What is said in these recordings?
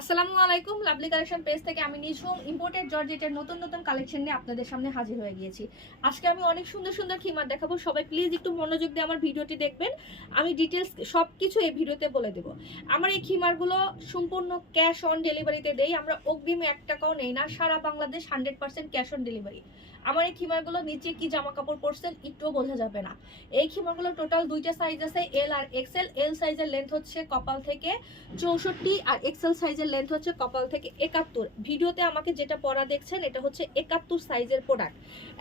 আসসালামু আলাইকুম lovely collection page থেকে আমি নিঝুম ইম্পোর্টেড জর্জেটের নতুন নতুন কালেকশন নিয়ে আপনাদের সামনে হাজির হয়ে গিয়েছি। আজকে আমি অনেক সুন্দর সুন্দর খিমার দেখাবো, সবাই প্লিজ একটু মনোযোগ দিয়ে আমার ভিডিওটি দেখবেন। আমি ডিটেলস সব কিছু এই ভিডিওতে বলে দেব। আমার এই খিমারগুলো সম্পূর্ণ ক্যাশ অন ডেলিভারিতে দেই, আমরা অগ্রিম এক টাকাও নেই না, সারা Bangladesh hundred percent cash on delivery আমার এই খিমারগুলো নিচে কি জামা কাপড় পরছেন একটুও বোঝা যাবে না। এই খিমারগুলো টোটাল দুইটা সাইজ আছে এল আর এক্সেল এল সাইজের লেন্থ হচ্ছে কপাল থেকে চৌষট্টি আর এক্সেল সাইজের লেন্থ হচ্ছে কপাল থেকে একাত্তর। ভিডিওতে আমাকে যেটা পরা দেখছেন, এটা হচ্ছে একাত্তর সাইজের প্রোডাক্ট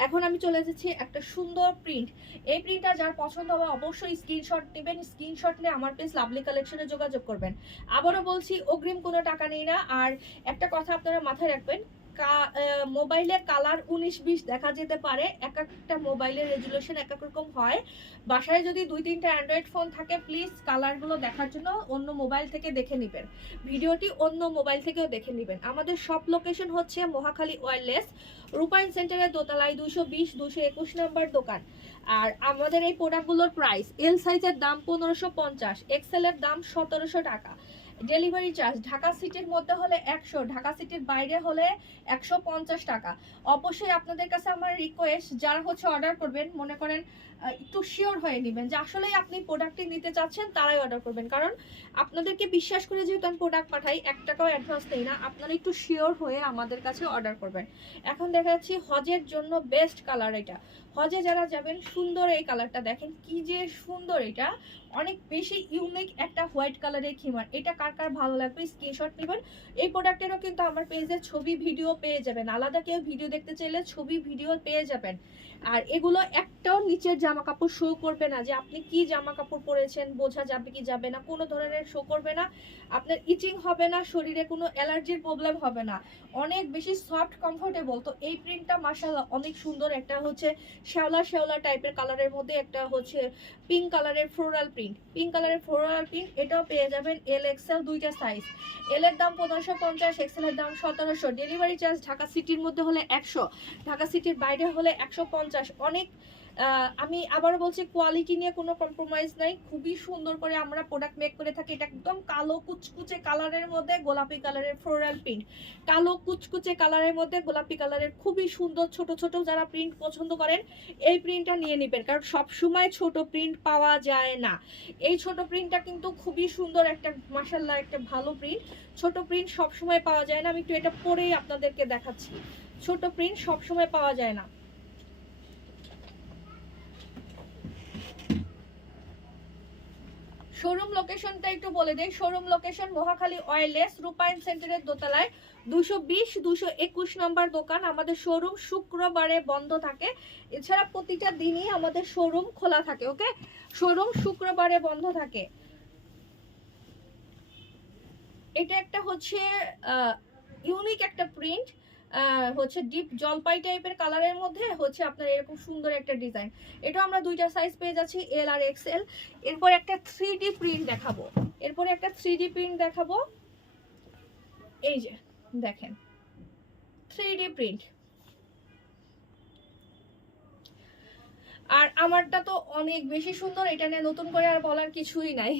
এখন আমি চলে যাচ্ছি একটা সুন্দর প্রিন্ট এই প্রিন্টটা যার পছন্দ হবে অবশ্যই স্ক্রিনশট নেবেন স্ক্রিনশট নিয়ে আমার পেজ লাভলি কালেকশনে যোগাযোগ করবেন। আবারও বলছি, অগ্রিম কোনো টাকা নেই না। আর একটা কথা আপনারা মাথায় রাখবেন মোবাইলে কালার উনিশ বিশ দেখা যেতে পারে। এক একটা মোবাইলের রেজুলেশন এক এক রকম হয়। বাসায় যদি দুই তিনটা অ্যান্ড্রয়েড ফোন থাকে প্লিজ কালারগুলো দেখার জন্য অন্য মোবাইল থেকে দেখে নেবেন। ভিডিওটি অন্য মোবাইল থেকেও দেখে নেবেন। আমাদের সব লোকেশন হচ্ছে মহাখালী ওয়্যারলেস রূপায়ণ সেন্টারের দোতলায় দুশো বিশ দুশো একুশ নম্বর দোকান। আর আমাদের এই প্রোডাক্টগুলোর প্রাইস এল সাইজের দাম পনেরোশো পঞ্চাশ এক্সেলের দাম সতেরোশো টাকা। ডেলিভারি চার্জ ঢাকা সিটির মধ্যে হলে একশো, ঢাকা সিটির বাইরে হলে একশো পঞ্চাশ টাকা। অবশ্যই আপনাদের কাছে আমার রিকোয়েস্ট যারা হচ্ছে অর্ডার করবেন, মনে করেন একটু শিওর হয়ে নেবেন যে আসলেই আপনি প্রোডাক্টটি নিতে চাচ্ছেন, তারাই অর্ডার করবেন। কারণ আপনাদেরকে বিশ্বাস করে যেহেতু আমি প্রোডাক্ট পাঠাই, এক টাকাও অ্যাডভান্স নেই না, আপনারা একটু শিওর হয়ে আমাদের কাছে অর্ডার করবেন। এখন দেখা যাচ্ছি হজের জন্য বেস্ট কালার এটা। হজে যারা যাবেন, সুন্দর এই কালারটা দেখেন। কি যে সুন্দর এটা। অনেক বেশি ইউনিক একটা হোয়াইট কালারের খিমার। এটা কার কার ভালো লাগবে স্ক্রিনশট নেবেন। এই প্রোডাক্টেরও কিন্তু আমার পেজে ছবি ভিডিও পেয়ে যাবেন। আলাদা কেউ ভিডিও দেখতে চাইলে ছবি ভিডিও পেয়ে যাবেন। আর এগুলো একটাও নিচের জামা কাপড় শো করবে না যে আপনি কি জামা কাপড় পরেছেন, বোঝা যাবে কি যাবে না, কোনো ধরনের শো করবে না। আপনার ইচিং হবে না, শরীরে কোনো অ্যালার্জির প্রবলেম হবে না। অনেক বেশি সফট কমফোর্টেবল তো এই প্রিন্টটা মাসাল্লাহ অনেক সুন্দর একটা হচ্ছে শ্যাওলা শ্যাওলা টাইপের কালারের মধ্যে একটা হচ্ছে পিঙ্ক কালারের ফ্লোরাল প্রিন্ট পিঙ্ক কালারের ফ্লোরাল প্রিন্ট এটাও পেয়ে যাবেন এল এক্সেল দুইটা সাইজ এল এর দাম পনেরোশো পঞ্চাশ এক্সেল এর দাম সতেরোশো। ডেলিভারি চার্জ ঢাকা সিটির মধ্যে হলে একশো। ঢাকা সিটির বাইরে হলে একশো পঞ্চাশ। অনেক আমি আবারও বলছি কোয়ালিটি নিয়ে কোনো কম্প্রোমাইজ নাই। খুবই সুন্দর করে আমরা প্রোডাক্ট মেক করে থাকি। এটা একদম কালো কুচকুচে কালারের মধ্যে গোলাপি কালারের ফ্লোরাল প্রিন্ট কালো কুচকুচে কালারের মধ্যে গোলাপি কালারের খুবই সুন্দর ছোট ছোট যারা প্রিন্ট পছন্দ করেন, এই প্রিন্টটা নিয়ে নেবেন। কারণ সব সময় ছোট প্রিন্ট পাওয়া যায় না। এই ছোট প্রিন্টটা কিন্তু খুবই সুন্দর একটা মাসাল্লাহ একটা ভালো প্রিন্ট ছোট প্রিন্ট সব সময় পাওয়া যায় না। আমি একটু এটা পরেই আপনাদেরকে দেখাচ্ছি। ছোট প্রিন্ট সব সময় পাওয়া যায় না। শোরুম লোকেশনটা একটু বলে দেই। শোরুম লোকেশন মহাখালী অয়েলেস রূপায়ণ সেন্টারের দোতলায় দুশো বিশ, দুশো একুশ নম্বর দোকান। আমাদের শোরুম শুক্রবারে বন্ধ থাকে। এছাড়া প্রতিটা দিনই আমাদের শোরুম খোলা থাকে, ওকে? শোরুম শুক্রবারে বন্ধ থাকে। এটা একটা হচ্ছে ইউনিক একটা প্রিন্ট হচ্ছে ডিপ জলপাই টাইপের কালারের মধ্যে হচ্ছে আপনার এরকম সুন্দর একটা ডিজাইন এটা আমরা দুইটা সাইজ পেয়ে যাচ্ছি এল আর এক্সেল এরপর একটা থ্রি প্রিন্ট দেখাবো। এরপরে একটা থ্রি প্রিন্ট দেখাবো। এই যে, দেখেন। থ্রি প্রিন্ট আর আমারটা তো অনেক বেশি সুন্দর, এটা নিয়ে নতুন করে আর বলার কিছুই নাই।